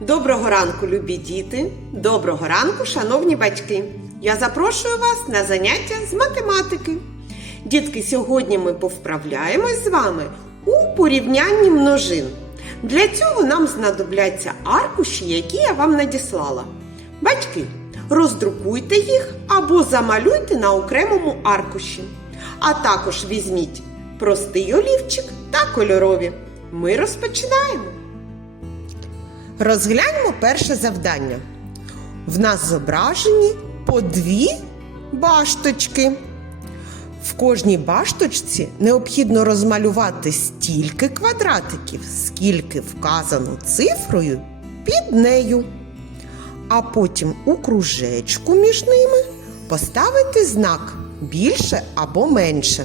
Доброго ранку, любі діти! Доброго ранку, шановні батьки! Я запрошую вас на заняття з математики. Дітки, сьогодні ми повправляємось з вами у порівнянні множин. Для цього нам знадобляться аркуші, які я вам надіслала. Батьки, роздрукуйте їх або замалюйте на окремому аркуші. А також візьміть простий олівчик та кольорові. Ми розпочинаємо. Розгляньмо перше завдання. В нас зображені по дві башточки. В кожній башточці необхідно розмалювати стільки квадратиків, скільки вказано цифрою під нею. А потім у кружечку між ними поставити знак більше або менше.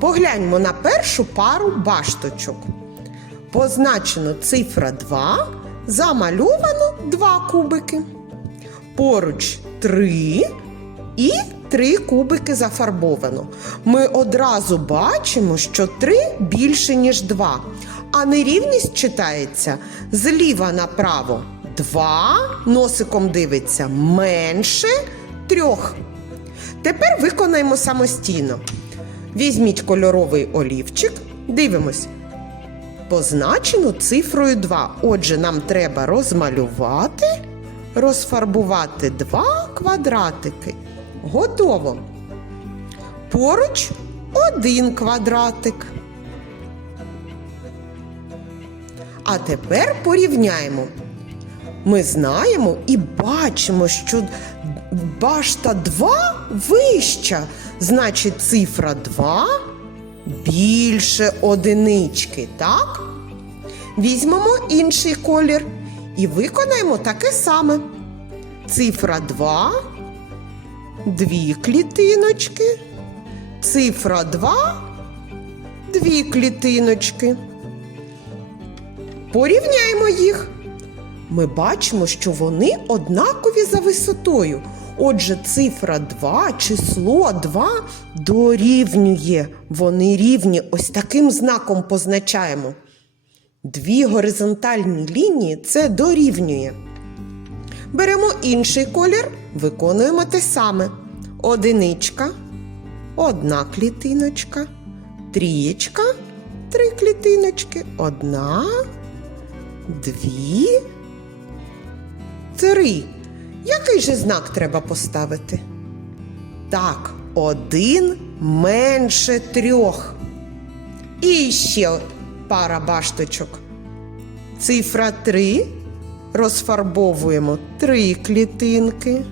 Погляньмо на першу пару башточок. Позначено цифра 2, замальовано 2 кубики. Поруч 3 і 3 кубики зафарбовано. Ми одразу бачимо, що 3 більше, ніж 2. А нерівність читається зліва направо 2, носиком дивиться менше 3. Тепер виконаємо самостійно. Візьміть кольоровий олівчик, дивимось позначено цифрою 2. Отже, нам треба розмалювати, розфарбувати два квадратики. Готово. Поруч один квадратик. А тепер порівняємо. Ми знаємо і бачимо, що башта 2 вища, значить цифра 2 більше одинички, так? Візьмемо інший колір і виконаємо таке саме. Цифра 2, дві клітиночки, цифра 2, дві клітиночки. Порівняємо їх. Ми бачимо, що вони однакові за висотою. Отже, цифра 2, число 2 дорівнює. Вони рівні. Ось таким знаком позначаємо. Дві горизонтальні лінії це дорівнює. Беремо інший колір, виконуємо те саме. Одиничка, одна клітиночка, трієчка, три клітиночки, одна, дві, три. Який же знак треба поставити? Так, один менше трьох. І ще пара башточок. Цифра 3 розфарбовуємо три клітинки.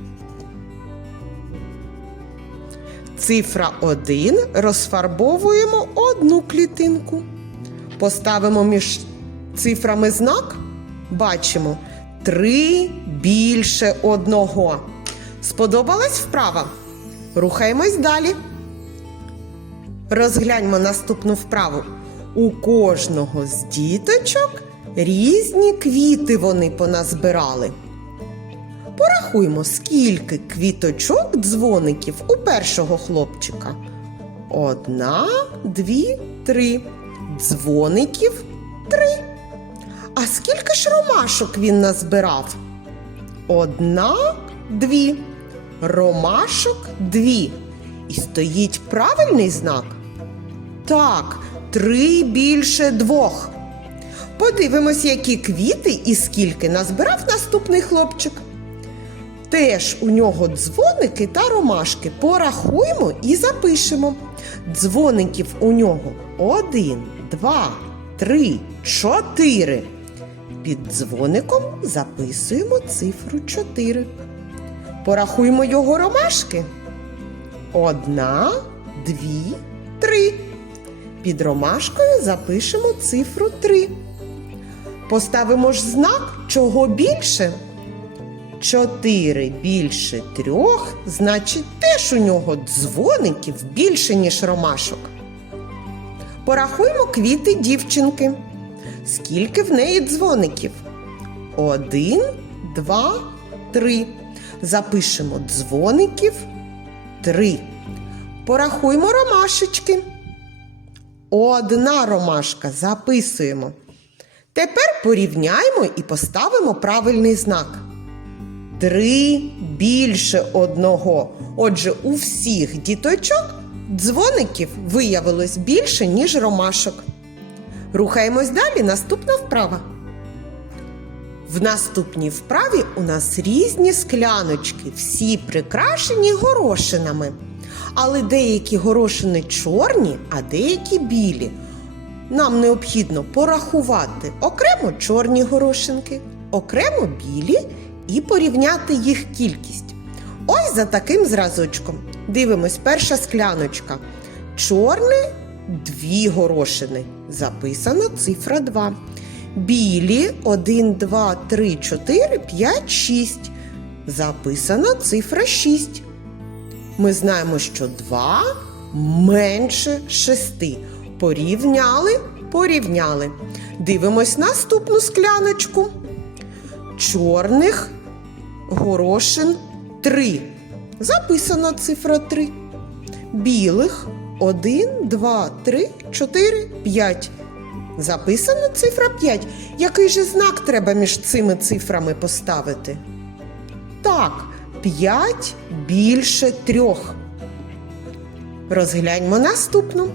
Цифра 1 розфарбовуємо одну клітинку. Поставимо між цифрами знак. Бачимо три більше одного. Сподобалась вправа? Рухаємось далі. Розгляньмо наступну вправу. У кожного з діточок різні квіти вони поназбирали. Порахуємо, скільки квіточок дзвоників у першого хлопчика. Одна, дві, три. Дзвоників три. А скільки ж ромашок він назбирав? Одна, дві. Ромашок дві. І стоїть правильний знак? Так, три більше двох. Подивимось, які квіти і скільки назбирав наступний хлопчик. Теж у нього дзвоники та ромашки. Порахуємо і запишемо. Дзвоників у нього один, два, три, чотири. Під дзвоником записуємо цифру 4. Порахуємо його ромашки. Одна, дві, три. Під ромашкою запишемо цифру 3. Поставимо ж знак, чого більше. 4 більше трьох, значить, теж у нього дзвоників більше, ніж ромашок. Порахуємо квіти дівчинки. Скільки в неї дзвоників? Один, два, три. Запишемо дзвоників три. Порахуємо ромашечки. Одна ромашка записуємо. Тепер порівняємо і поставимо правильний знак. Три більше одного. Отже, у всіх діточок дзвоників виявилось більше, ніж ромашок. Рухаємось далі. Наступна вправа. В наступній вправі у нас різні скляночки, всі прикрашені горошинами. Але деякі горошини чорні, а деякі білі. Нам необхідно порахувати окремо чорні горошинки, окремо білі і порівняти їх кількість. Ось за таким зразочком. Дивимось, перша скляночка. Чорне дві горошини. Записано цифра 2. Білі 1, 2, 3, 4, 5, 6. Записано цифра 6. Ми знаємо, що 2 менше 6. Порівняли, порівняли. Дивимось наступну скляночку. Чорних горошин 3. Записано цифра 3. Білих 1, 2, 3, 4, 5. Записано цифра 5. Який же знак треба між цими цифрами поставити? Так, 5 більше трьох. Розгляньмо наступну.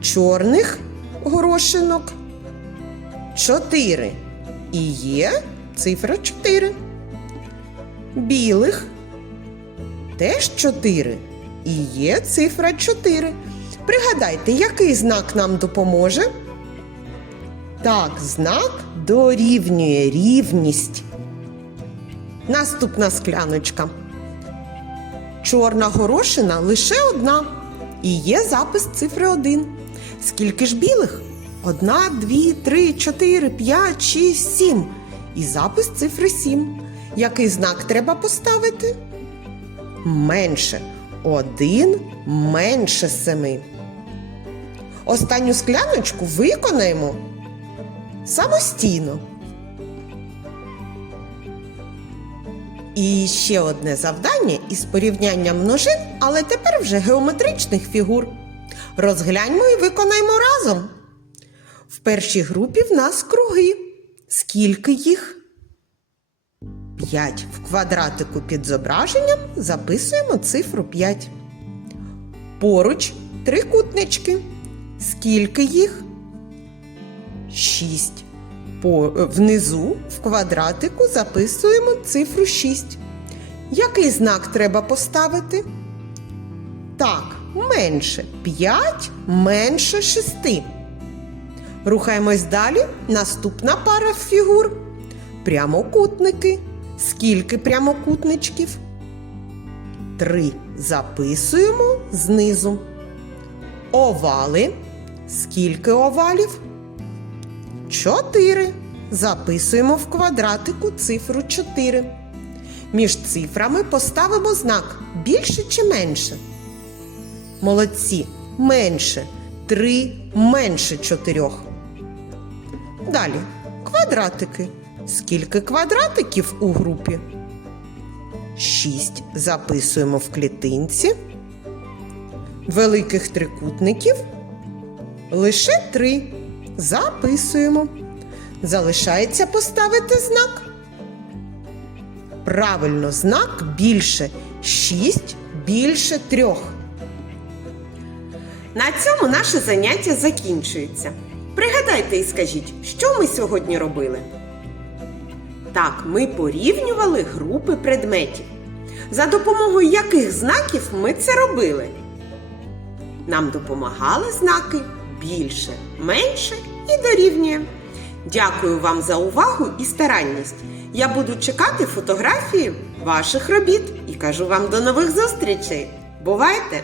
Чорних горошинок 4. І є цифра 4. Білих теж 4. І є цифра 4. Пригадайте, який знак нам допоможе? Так, знак дорівнює рівність. Наступна скляночка. Чорна горошина лише одна. І є запис цифри 1. Скільки ж білих? Одна, дві, три, чотири, п'ять, шість, сім. І запис цифри 7. Який знак треба поставити? Менше. Один менше семи. Останню скляночку виконаємо самостійно. І ще одне завдання із порівнянням множин, але тепер вже геометричних фігур. Розгляньмо і виконаємо разом. В першій групі в нас круги. Скільки їх? 5. В квадратику під зображенням записуємо цифру 5. Поруч трикутнички. Скільки їх? 6. По, внизу в квадратику записуємо цифру 6. Який знак треба поставити? Так, менше 5 менше 6. Рухаємось далі. Наступна пара фігур. Прямокутники. Скільки прямокутничків? Три. Записуємо знизу. Овали. Скільки овалів? Чотири. Записуємо в квадратику цифру 4. Між цифрами поставимо знак більше чи менше. Молодці. Менше. 3 менше 4. Далі. Квадратики. Скільки квадратиків у групі? 6 записуємо в клітинці. Великих трикутників лише 3. Записуємо. Залишається поставити знак. Правильно, знак більше. 6 більше 3. На цьому наше заняття закінчується. Пригадайте і скажіть, що ми сьогодні робили? Так, ми порівнювали групи предметів. За допомогою яких знаків ми це робили? Нам допомагали знаки більше, менше і дорівнює. Дякую вам за увагу і старанність. Я буду чекати фотографії ваших робіт і кажу вам до нових зустрічей. Бувайте!